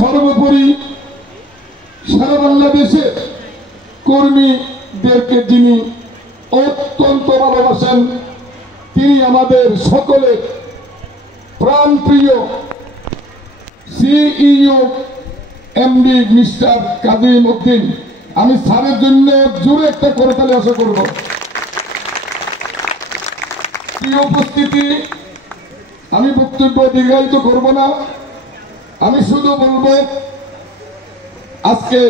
সর্বোপরি সারা বাংলাদেশের কর্মীদেরকে যিনি অত্যন্ত ভালোবাসেন, তিনি আমাদের সকলের প্রাণপ্রিয় সিইও এমডি মিস্টার কাদিম উদ্দিন। আমি স্যারের জন্য জোরে একটা করতালি আশা করব। প্রিয় উপস্থিতি, আমি বক্তব্য দীর্ঘায়িত করব না, আমি শুধু বলবো আজকে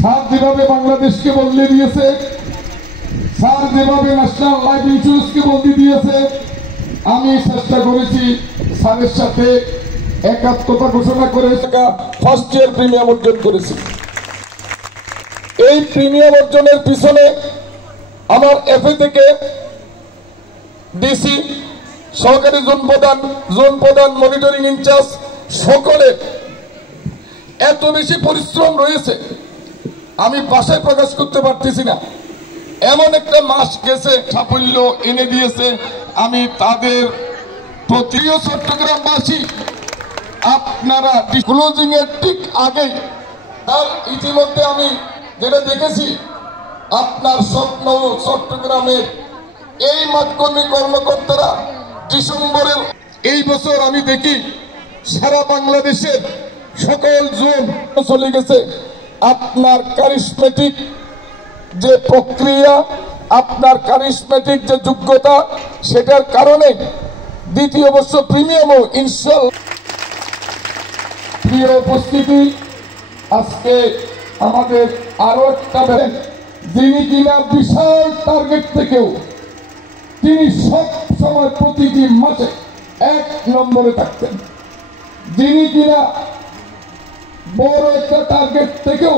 স্যার যেভাবে বাংলাদেশকে বদলে দিয়েছে, স্যার যেভাবে ন্যাশনাল লাইফ ইন্স্যুরেন্সকে বদলে দিয়েছে, আমি চেষ্টা করেছি স্যারের সাথে একাত্মতা ঘোষণা করে ফার্স্ট ইয়ার প্রিমিয়াম অর্জন করেছি। এই প্রিমিয়াম অর্জনের পিছনে আমার এফএ থেকে ডিসি, সহকারী জোন প্রধান, মনিটরিং ইনচার্জ সকলে এত বেশি পরিশ্রম রয়েছে, আমি ভাষায় প্রকাশ করতে পারতেছি না। এমন একটা মাস গেছে, সাফল্য এনে দিয়েছে। আমি তাদের প্রতি চট্টগ্রামবাসী, আপনারা ক্লোজিং এর ঠিক আগে তার ইতিমধ্যে আমি যেটা দেখেছি, আপনার স্বপ্ন চট্টগ্রামের এই মাঠকর্মী কর্মকর্তারা ডিসেম্বরের এই বছর আমি দেখি সারা বাংলাদেশের সকল জোন চলে গেছে। আপনার কারিশমেটিক যে প্রক্রিয়া, আপনার কারিশমেটিক যে যোগ্যতা, সেটার কারণে দ্বিতীয় বছর প্রিমিয়ামও ইনশাআল্লাহ। প্রিয় উপস্থিতি, আজকে আমাদের আরো একটা যিনি কিনা বিশাল টার্গেট থেকেও তিনি সব সময় প্রতিটি মাসে 1 নম্বরে থাকতেন, যিনি কিনা বড় একটা টার্গেট থেকেও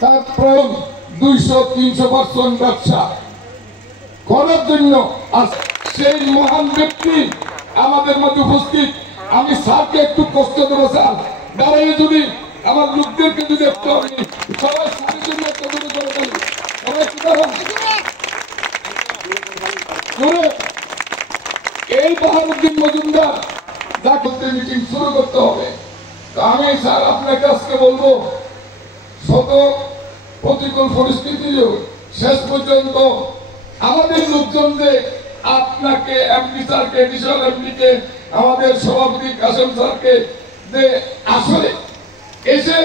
তার প্রায় 200-300% ব্যবসা করার জন্য সেই মহান ব্যক্তি আমাদের মাঝে উপস্থিত। আমি স্যারকে একটু কষ্ট দেবো, স্যার দাঁড়িয়ে যদি আমার লোকদেরকে যদি একটু আমি সবাই স্যারের জন্য একটা করে ফেলি, সবাই কি দাঁড়ান এই বাহারুদ্দিন মজুমদার যা করতে মিটিং শুরু করতে হবে। আমি স্যার আপনার কাছে বলবো, শত প্রতিকূল পরিস্থিতিও শেষ পর্যন্ত আমাদের লোকজন যে আপনাকে এমপি স্যারকে, এডিশনাল এমপিকে, আমাদের সভাপতি কাসেম স্যারকে যে আসলে এসে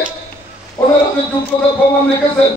ওনারা যে যোগ্যতা প্রমাণ রেখেছেন,